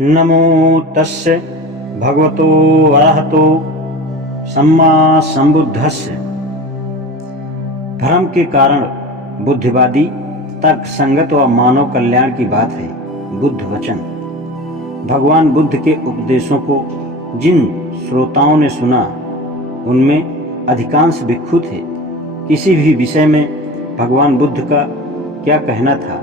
नमो तस्य भगवतो अरहतो सम्मा संबुद्धस्य। भ्रम के कारण बुद्धिवादी तर्क संगत व मानव कल्याण की बात है। बुद्ध वचन। भगवान बुद्ध के उपदेशों को जिन श्रोताओं ने सुना उनमें अधिकांश भिक्षु थे। किसी भी विषय में भगवान बुद्ध का क्या कहना था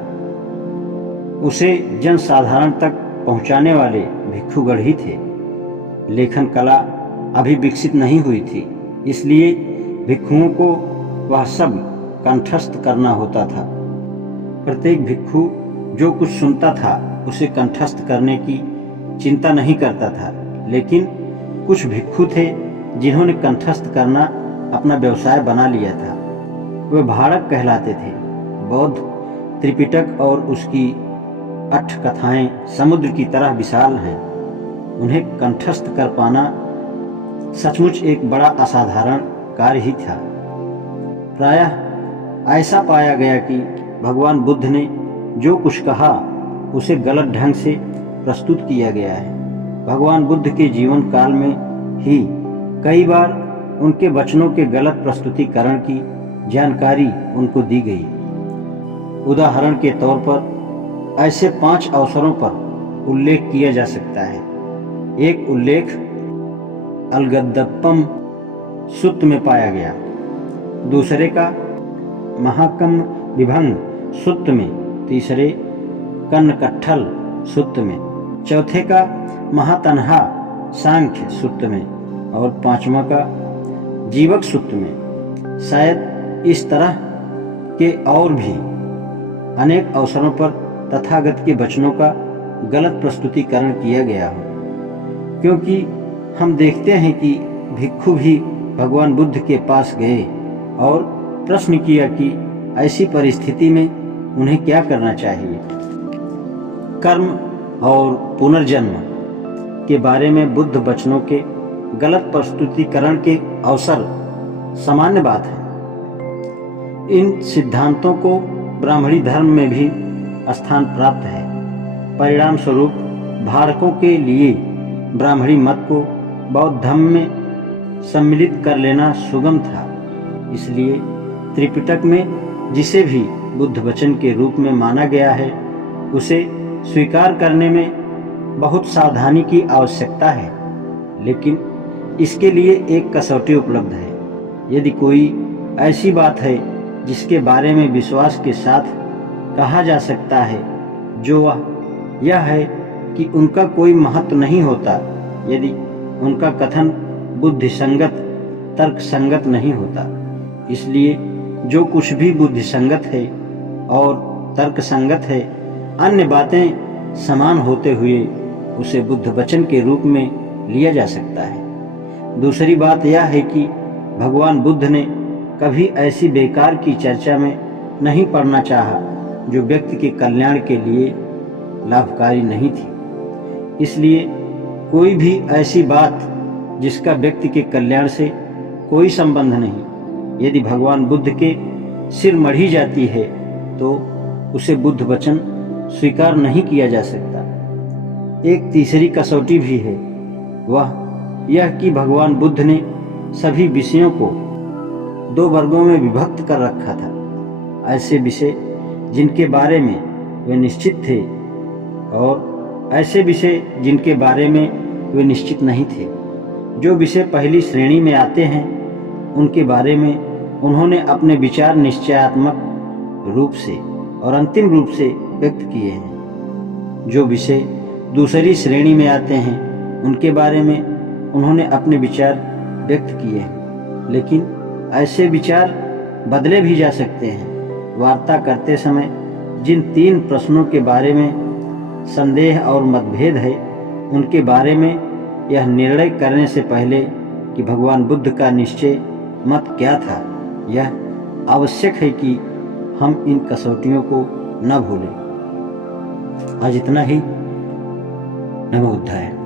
उसे जन साधारण तक पहुंचाने वाले भिक्षुगण ही थे। लेखन कला अभी विकसित नहीं हुई थी, इसलिए भिक्षुओं को वह सब कंठस्थ करना होता था। प्रत्येक भिक्षु जो कुछ सुनता था उसे कंठस्थ करने की चिंता नहीं करता था, लेकिन कुछ भिक्षु थे जिन्होंने कंठस्थ करना अपना व्यवसाय बना लिया था। वे भाड़क कहलाते थे। बौद्ध त्रिपिटक और उसकी 8 कथाएं समुद्र की तरह विशाल हैं। उन्हें कंठस्थ कर पाना सचमुच एक बड़ा असाधारण कार्य ही था। प्रायः ऐसा पाया गया कि भगवान बुद्ध ने जो कुछ कहा उसे गलत ढंग से प्रस्तुत किया गया है। भगवान बुद्ध के जीवन काल में ही कई बार उनके वचनों के गलत प्रस्तुतिकरण की जानकारी उनको दी गई। उदाहरण के तौर पर ऐसे 5 अवसरों पर उल्लेख किया जा सकता है। एक उल्लेख अलगदप्पम सुत्त में पाया गया, दूसरे का महाकम विभंग सुत्त में, तीसरे कन्नकट्ठल सुत्त में, चौथे का महातन्हा सांख्य सुत्त में और 5वां का जीवक सुत्त में। शायद इस तरह के और भी अनेक अवसरों पर तथागत के वचनों का गलत प्रस्तुतिकरण किया गया हो, क्योंकि हम देखते हैं कि भिक्षु भी भगवान बुद्ध के पास गए और प्रश्न किया कि ऐसी परिस्थिति में उन्हें क्या करना चाहिए। कर्म और पुनर्जन्म के बारे में बुद्ध वचनों के गलत प्रस्तुतिकरण के अवसर सामान्य बात है। इन सिद्धांतों को ब्राह्मणी धर्म में भी स्थान प्राप्त है। परिणाम स्वरूप भाड़कों के लिए ब्राह्मणी मत को बौद्ध धर्म में सम्मिलित कर लेना सुगम था। इसलिए त्रिपिटक में जिसे भी बुद्ध वचन के रूप में माना गया है उसे स्वीकार करने में बहुत सावधानी की आवश्यकता है, लेकिन इसके लिए एक कसौटी उपलब्ध है। यदि कोई ऐसी बात है जिसके बारे में विश्वास के साथ कहा जा सकता है जो वह यह है कि उनका कोई महत्व नहीं होता यदि उनका कथन बुद्धि संगत तर्क संगत नहीं होता। इसलिए जो कुछ भी बुद्धि संगत है और तर्क संगत है, अन्य बातें समान होते हुए उसे बुद्ध वचन के रूप में लिया जा सकता है। दूसरी बात यह है कि भगवान बुद्ध ने कभी ऐसी बेकार की चर्चा में नहीं पड़ना चाहा जो व्यक्ति के कल्याण के लिए लाभकारी नहीं थी। इसलिए कोई भी ऐसी बात जिसका व्यक्ति के कल्याण से कोई संबंध नहीं, यदि भगवान बुद्ध के सिर मढ़ी जाती है तो उसे बुद्ध वचन स्वीकार नहीं किया जा सकता। एक तीसरी कसौटी भी है, वह यह कि भगवान बुद्ध ने सभी विषयों को 2 वर्गों में विभक्त कर रखा था। ऐसे विषय जिनके बारे में वे निश्चित थे और ऐसे विषय जिनके बारे में वे निश्चित नहीं थे। जो विषय पहली श्रेणी में आते हैं उनके बारे में उन्होंने अपने विचार निश्चयात्मक रूप से और अंतिम रूप से व्यक्त किए हैं। जो विषय दूसरी श्रेणी में आते हैं उनके बारे में उन्होंने अपने विचार व्यक्त किए हैं, लेकिन ऐसे विचार बदले भी जा सकते हैं। वार्ता करते समय जिन 3 प्रश्नों के बारे में संदेह और मतभेद है उनके बारे में यह निर्णय करने से पहले कि भगवान बुद्ध का निश्चय मत क्या था, यह आवश्यक है कि हम इन कसौटियों को न भूलें। आज इतना ही। नमो बुद्धाय।